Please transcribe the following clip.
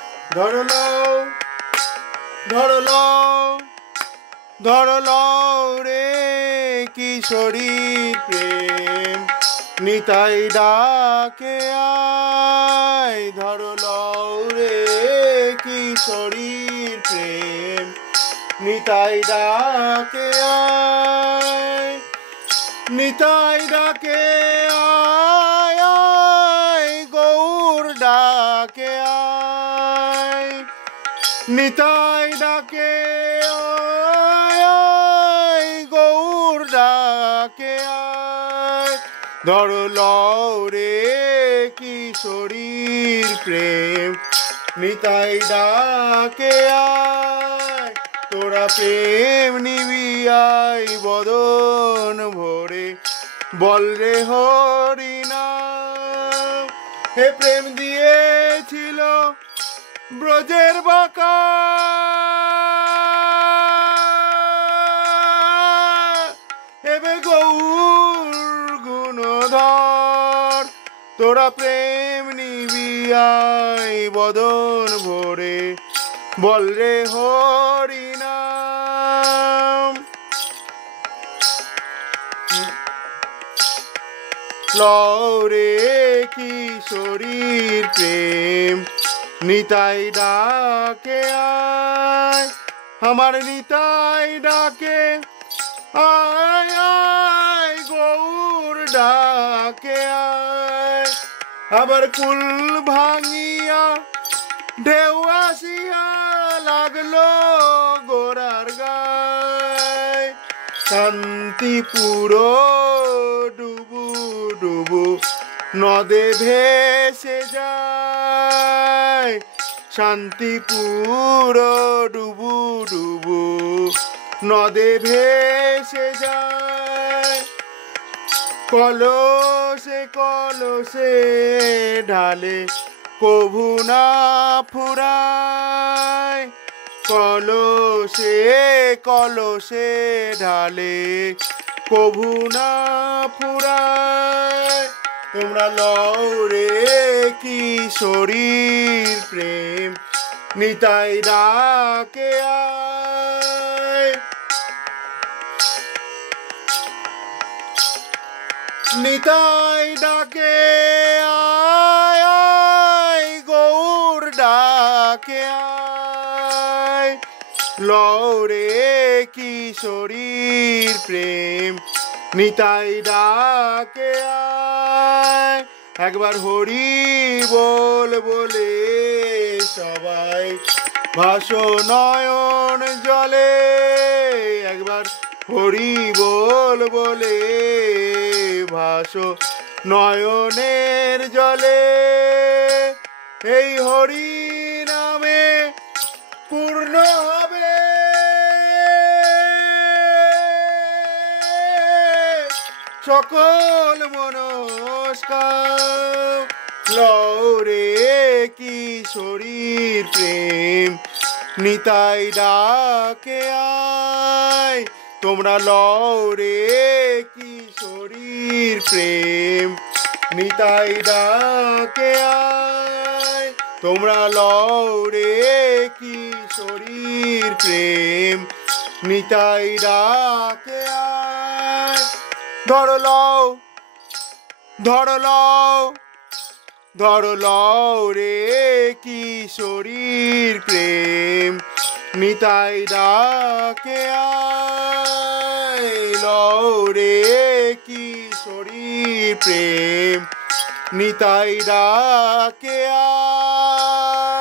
ধরলো ধরলো ধরলো রে কিশোরীর প্রেম নিতাই ডাকে আয় ধরলো রে কিশোরীর প্রেম নিতাই ডাকে আয় নিতাই ডাকে আয় আয় গৌর ডাকে আয় নিতাই ডাকে আয় আয় গৌর ডাকে আয় ধরলো রে কিশোরীর প্রেম নিতাই ডাকে আয় তোরা প্রেম নিবি আয় বদন ভরে বল রে হরি নাম হে প্রেম দিয়েছিল ব্রজের বাঁকা হেবে গৌর গুণধর তোরা প্রেম নিবি আয় বদন ভরে বল রে হরি নাম লরে কিশোরীর প্রেম নিতাই ডাকে আয় আমার নিতাই ডাকে আয় আয় গৌর ডাকে আয় আবার কুল ভাঙিয়া ঢেউ আসিয়া লাগলো গোরার গায় শান্তিপুর ডুবু ডুবু নদে ভেসে যায় শান্তিপুর ডুবু ডুবু নদে ভেসে যায় কলসে কলসে ঢালে কভু না ফুরায় কলসে কলসে ঢালে কভু না ফুরায় তোমরা লও রে কিশোরীর প্রেম নিতাই ডাকে আয় নিতাই ডাকে আয় আয় গৌর ডাকে আয় লও রে কিশোরীর প্রেম নিতাই ডাকে আয় একবার হরি বল বলে সবাই ভাসো নয়ন জলে একবার হরি বল বলে ভাসো নয়নের জলে এই হরি নামে পূর্ণ হবে সকল মনস্কার লও রে কিশোরীর প্রেম নিতাই ডাকে আয় তোমরা লও রে কিশোরীর প্রেম নিতাই ডাকে আয় তোমরা লও রে কিশোরীর প্রেম নিতাই ডাকে আয় ধরলো ধরলো ধরলো রে কিশোরীর প্রেম নিতাই ডাকে আয় লও রে কিশোরীর প্রেম নিতাই ডাকে আয়।